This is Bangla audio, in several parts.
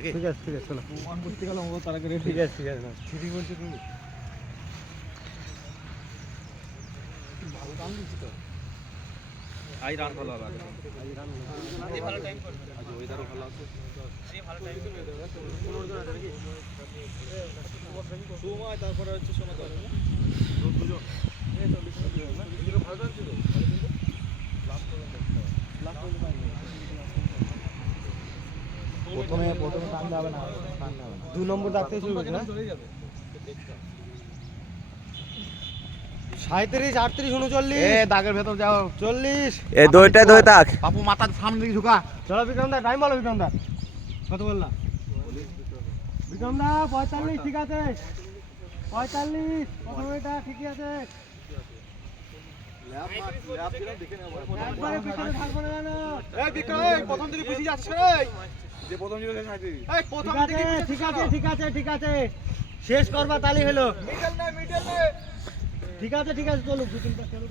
নাকি? ঠিক আছে চলো ওয়ান করতে গেলাম ও তার আগে রেডি। ঠিক আছে না থ্রি বলছে তুমি ভালো দাম দিচ্ছি তো। আই রান ভালো হবে এই ভালো টাইম করবে আজ ওয়েদারও ভালো আছে এই ভালো টাইম করবে দাদা 15 জন আছে নাকি সময় তারপরে হচ্ছে সোনা তো না দুজন এই 40 জন না এদিকে ভালো দাম ছিল লাস্ট পর্যন্ত লাস্ট পর্যন্ত পাই প্রথমে টানতে হবে না 2 নম্বর ডাকতে শুরু করবে না চলে যাবে 37 38 39 এ দাগের ভেতর যাও 40 এই দইটা দই থাক বাপু মাথার সামনে দিকে ঝুঁকা চলো বিক্রম দা টাইম বলো বিক্রম দা কত বললা বিক্রম দা 45 ঠিক আছে 45 প্রথম এটা ঠিকই আছে ল্যাব দিলাম দেখে নেব একবারে পিছনে থাকবো না জানো এই বিক্রম প্রথম দিকে পিছিয়ে যাচ্ছে রে যে প্রথম দিকে সাইডে এই প্রথম দিকে ঠিক আছে শেষ করবা তালি হলো মিডল না ঠিক আছে চলো দু তিনটা চলো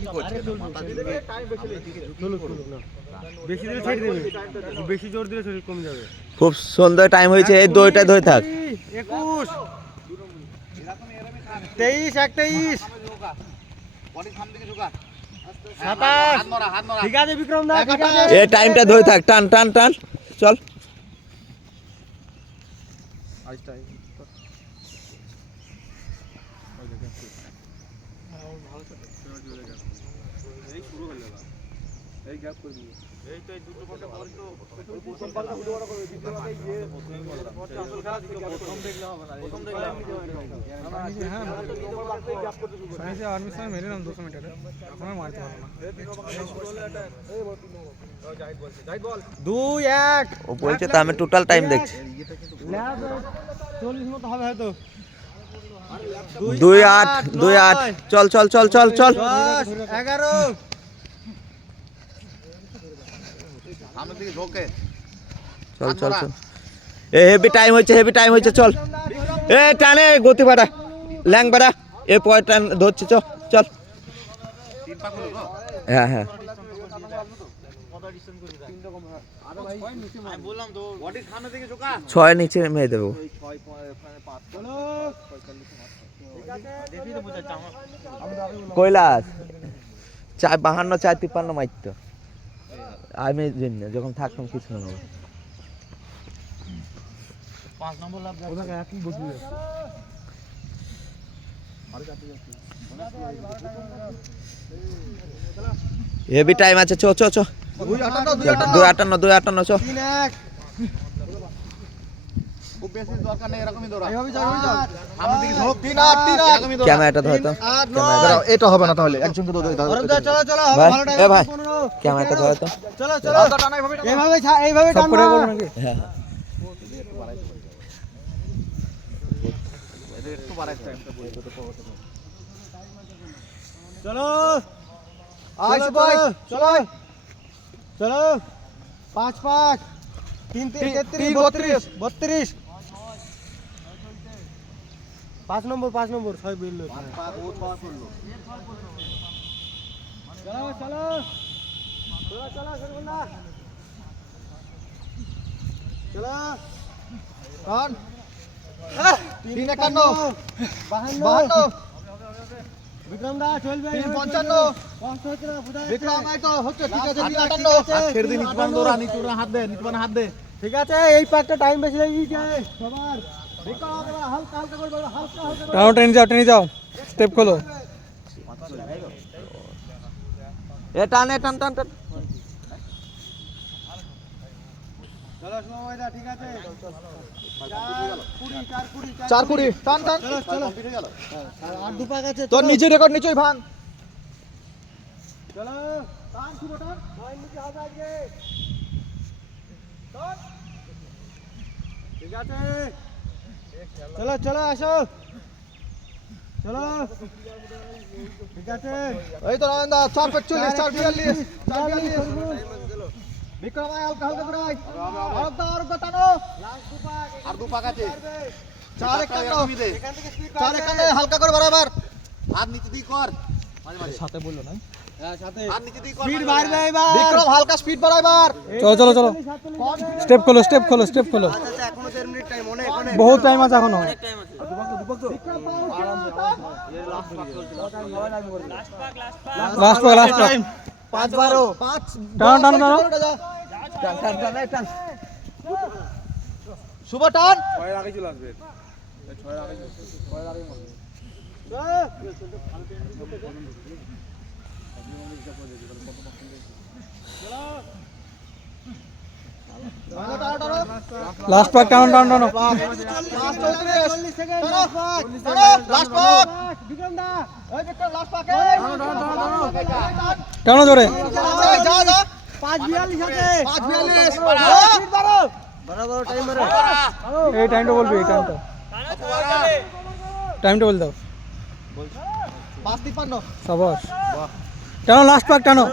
কি করছে মাথা দিকে টাইম বেশি লেগে চলো না বেশি দিলে ছেড়ে দেবে বেশি জোর দিলে শরীর কমে যাবে খুব সুন্দর টাইম হয়েছে এই দইটা দই থাক 21 23 21 বডি সামনে দিকে ঝুঁকা 27 হাত নড়া ঠিক আছে বিক্রম দা ঠিক আছে এই টাইমটা দই থাক টান টান টান চল আজ টাইম এই শুরু হয়ে গেল এই গ্যাপ করে দিই এই তো এই দুটো ঘন্টা পর তো প্রথম পাল্টা ভিডিও বড় করে দ্বিতীয় পাল্টা গিয়ে প্রথমেই বললাম আসল খেলা দিকে প্রথম দেখলে হবে না প্রথম দেখলে আমি হ্যাঁ গ্যাপ করতে শুরু করি আমি আর্মি সামনে মেরে নাম 200 মিটারে এখন আর মারতে পারবো না এই বল জাহিদ বলছে জাহিদ বল 2 1 ও বলছে তো আমি টোটাল টাইম দেখছি ল্যাব 40 মতো হবে হয়তো 2-8 চল চল চল চল চল 10 11 সামনে দিকে ঝোঁকে চল চল চল এ হেভি টাইম হয়েছে চল এ টানে গতি বাড়া ল্যাং বাড়া এ পয় টান ধরছে চল চল তিন পা খুলো হ্যাঁ আমি বললাম তো বডি সামনে দিকে ঝুঁকা 6 নিচে মেয়ে দেবো 6 5 চলো 45 দেখি তো বুঝাচ্ছি আমার কৈলাস 52 53 মারতো আমি জন্য যখন থাকতাম কিছু না 5 নম্বর লাভ যায় ওটা একই বসবি আরে যাচ্ছে হেভি টাইম আছে চো 258 চো 3 1 খুব বেশি দরকার নেই এরকমই দৌড়া এইভাবে যাও সামনে দিকে ঝোঁক 3 8 3 8 এরকমই দৌড়া ক্যামেরাটা ধরতো দাঁড়াও এটা হবে না তাহলে একজনকে তো চলো ভাই, ভালো এ ভাই, 15 ক্যামেরাটা ধরতো চলো টানা এইভাবে টানো হ্যাঁ এদের একটু বাড়াই টাইমটা বলতে তো চলো আইসো ভাই চলো 5 5 3 33 32 5 নম্বর 6 বিল চলো সরবন্দা চলো কান 3 51 52 বিক্রম দা 12 বিক্রম আই তো হচ্ছে ঠিক আছে 358 ছেড়ে দিন নিচবান দৌড়া নিচবান হাত দে ঠিক আছে এই পাকটা টাইম বেশি লেগে যায় সবার বিক্রম হালকা করে বলো হালকা টেনে যাও স্টেপ খোলো এ টান চলো সময় দা ঠিক আছে 4 20 টান চলো আর দু পাক আছে তোর নিচে রেকর্ড নিচেই ভান চলো টান শুরু টান নয় নিচে হবে আজকে টান ঠিক আছে চলো আসো চলো ঠিক আছে এই তো রান্দা 445 442 বিক্রম আই হালকা করে আই হালকা টানো লাস্ট দু পাক আর দু পাক আছে 451 এখান থেকে স্পিড 451 হালকা করে বরাবর হাত নিচে দিকে কর মাঝে সাথে বললো না আর নিচে দিকে কর। স্পিড বাড়বে এবার বিক্রম হালকা স্পিড বাড়া এবার। চলো চলো চলো স্টেপ খোলো স্টেপ খোলো স্টেপ খোলো এখনো 4 মিনিট টাইম অনেক অনেক বহুত টাইম আছে এখনো লাস্ট পাক লাস্ট পাক 5-12 টানো টানো টানো শুভ টান। ছয়ের আগে চলে আসবে ছয়ের আগে লাস্ট পাক টানো টানো টানো লাস্ট পাক। বিক্রম দা এই বিক্রম লাস্ট পাকে। টানো জোরে যা যা 5:42 আছে 5:42 স্পিড বাড়ো বরাবর টাইম মারো এই টাইমটা বলবি এই টাইমটা টাইমটা বল দাও 5:53 সাবাস টানো লাস্ট পাক টানো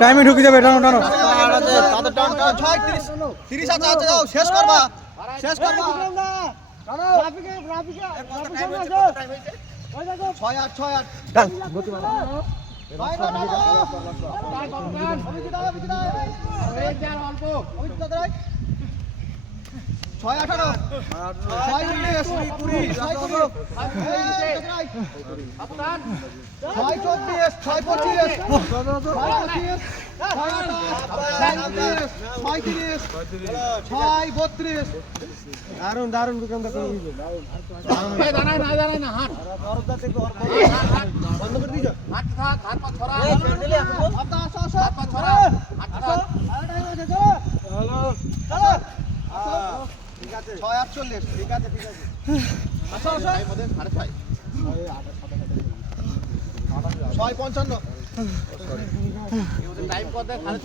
টাইমে ঢুকে যাবে টানো টানো তাদের টান টান 36 30 আছে আছে যাও শেষ করবা শেষ করবা। বিক্রম দা গ্রাফিকে সামনে আসো ওই দেখো 6-8 6-8 টান গতি বাড়ো ভাই টান টান অভিজিৎ দাও অভিজিৎ দাও এই যার অল্প অভিজিৎ দাও 6-18 দারুন দারুন বিক্রম দা করে দিল ঠিক আছে 6:48 ঠিক আছে ঠিক আছে আসো আসো 6:55 টাইম কত